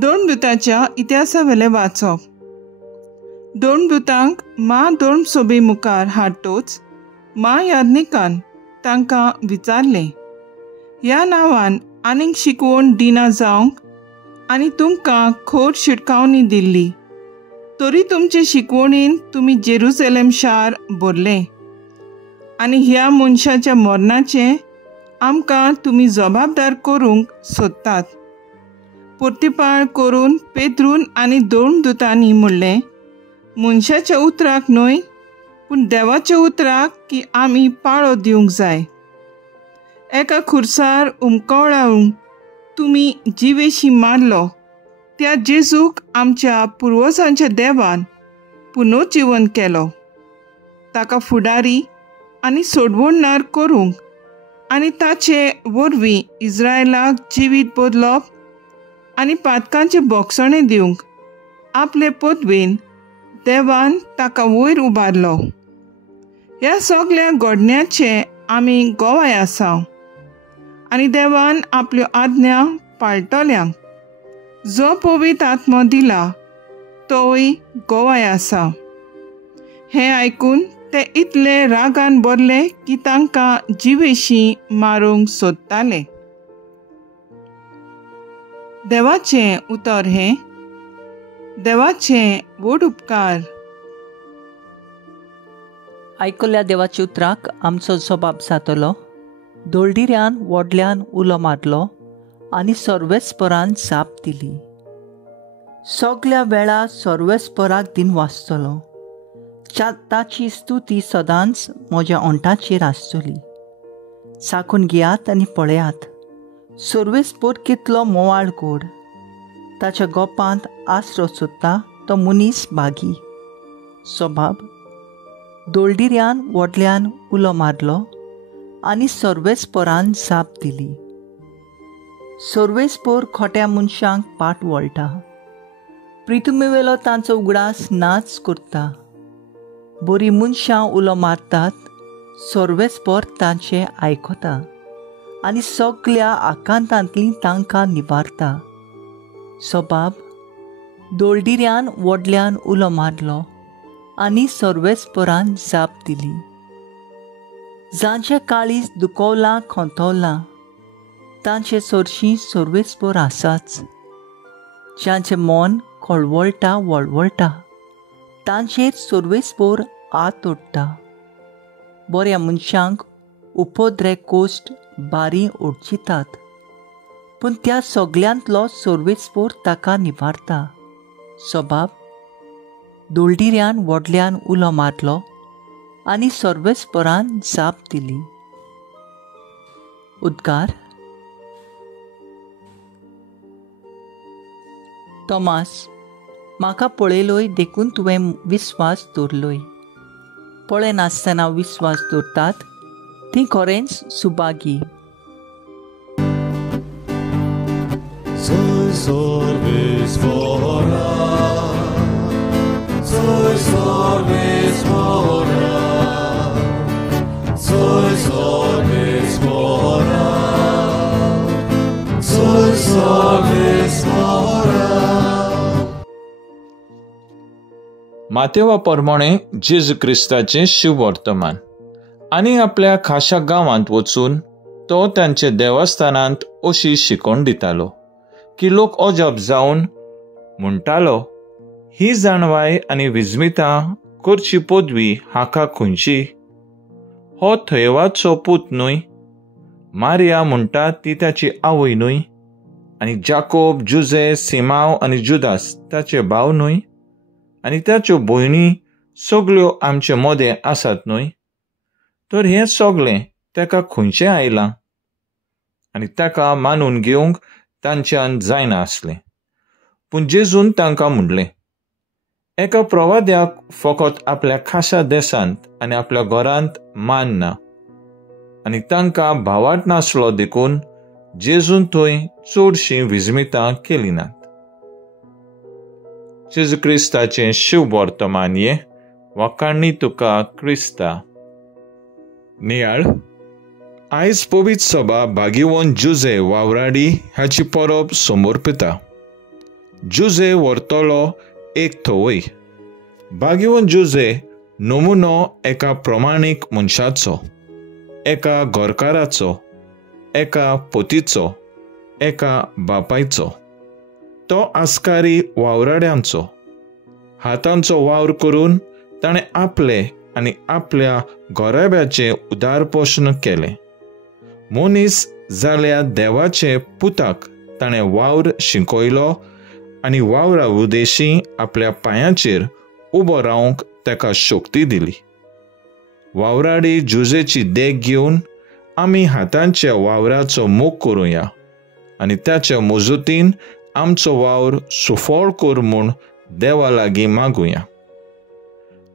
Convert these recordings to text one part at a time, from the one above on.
दोन दुतांच्या इतिहासावेले वाचप. दोन दुतांक मा दोन सोबी मुखार हाडटोच याज्ञिकान तांकां विचारलें, ह्या नांवान आनीक शिकवण दिना जावंक आनी तुमकां खोट शिटकावणी दिल्ली, तरी तुमचे शिकवणीन तुमी जेरुसलेम शार भरलें आनी ह्या मनशाच्या मरणाचें आमकां तुमी जबाबदार करूंक सोदतात. परतीपाळ करून पेद्रून आनी दोन दुतांनी म्हणलें, मनशाच्या उतराक न्हय पूण देवाच्या उतराक की आमी पाळो दिवंक जाय. एका खुर्सार उमकवळावून तुमी जिवेशी मारलो त्या जेजूक आमच्या पुर्वजांच्या देवान पुनर्जीवन केलो. ताका फुडारी आनी सोडवणदार करूंक आनी ताचे वरवीं इस्रायलाक जिवीत बदलप आनी पातकांचे बोगसणे दिवंक आपले पदवेन देवान ताका वयर उबारलो. ह्या सगळ्या घडण्याचे आमी गोवाय आसा आनी देवान आपल्यो आज्ञा पाळटल्यांक जो पवित्र आत्मो दिला तोय गोवाय आसा. हें आयकून ते इतले रागान भरले की तांकां जिवेशी मारूंक सोदताले. देवाचें उतर हें. देवाचें व्हड उपकार. आयकल्ल्या देवाच्या उतराक आमचो जबाब जातलो. दोळदिऱ्यान व्हडल्यान उलो मारलो आनी सर्वेस्परान जाप दिली. सगळ्या वेळा सर्वेस्पराक दिन वाचतलो. ताची स्तुती सदांच म्हज्या ओंठाचेर आसतली. साकून घेयात आनी पळयात, सर्वेस्पर कितलो मोवाळ गोड. ताच्या गोपांत आसरो सोदता तो मनीस भागी. सबाब. दोळदिऱ्यान व्हडल्यान उलो मारलो आनी सर्वेस्परान जाप दिली. सर्वेस्पर खोट्या मनशांक पाट वळटा. प्रितुमेवेलो तांचो उगडास नाच करता. बरी मनशां उलो मारतात, सर्वेस्पर तांचे आयकता आनी सगळ्या आकांतांतली तांकां निवारता. सबाब. दोळदिऱ्यान व्हडल्यान उलो मारलो आनी सर्वेस्परान जाप दिली. जांचें काळीज दुखवलां खोंतवलां तांचे चडशीं सर्वेस्पर आसाच. ज्यांचें मन कळवळटा वळवळटा तांचेर सर्वेस्पर आत ओडटा. बऱ्या मनशांक उपद्रे कोश्ट बारी ओडचितात, पूण त्या सगळ्यांतलो सर्वेस्पर ताका निवारता. सबाब. दोळदिऱ्यान व्हडल्यान उलो मारलो आनी सर्वेस्परान जाप दिली. उद्गार. तोमास, म्हाका पळयलोय देखून तुवें विस्वास दवरलोय. पळय नासतना विस्वास दवरतात तीं खरेंच सुभागी. मातेवा प्रमाणे जेजू क्रिस्ताचें शिव वर्तमान. आनी आपल्या खाशा गांवांत वचून तो तांचे देवस्थानांत अशी शिकवण दितालो की लोक अजाप जावन म्हणटालो, ही जाणवाय आनी विजमितां करची पदवी हाका खंयची? हो थैवाचो पूत न्हय? मारिया म्हणटा ती ताची आवय न्हय? आनी जाकोब, जुजे, सिमाव आनी जुदास ताचे भाव न्हय? आनी ताच्यो भयणी सगळ्यो आमचे मोदे आसात न्हय? तर हें सगळें ताका खंयचें आयलां? आनी ताका मानून घेवंक तांच्यान जायना आसलें. पूण जेजून तांकां म्हणलें, एका प्रवाद्याक फकत आपल्या खाशा देशांत आनी आपल्या घरांत मान ना. आनी तांकां भावार्थ नासलो देखून जेजून थंय चडशीं विजमितां केलीं नात. जेजू क्रिस्ताचें शिव वर्तमान ये वाकाणणी तुका क्रिस्ता. नियाळ. आयज पवित्र सभा भागिवंत जुजे वावराडी हाची परब समोर पिता. जुजे व्हरतलो एक थवय. बागीवन जुजे नमुनो एका प्रमाणीक मनशाचो, एका घरकाराचो, एका पोतीचो, एका बापायचो. तो आस्कारी वावराड्यांचो. हातांचो वावर करून ताणें आपले आनी आपल्या घोराब्याचें उदारपोशण केलें. मनीस जाल्या देवाचे पुताक ताणें वावर शिकयलो आनी वावरा उदेशी आपल्या पांयाचेर उबो रावंक ताका शक्ती दिली. वावराडी जुजेची देख घेवन आमी हातांच्या वावराचो मोग करुया आनी त्याच्या मजतीन आमचो वावर सुफळ कर म्हूण देवा लागीं मागुया.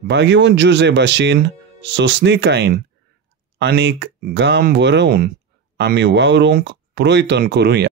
बागीवन जुजे भाशेन सोंसणीकायेन आनीक घाम वरोवन आमी वावरूंक प्रयत्न करुया.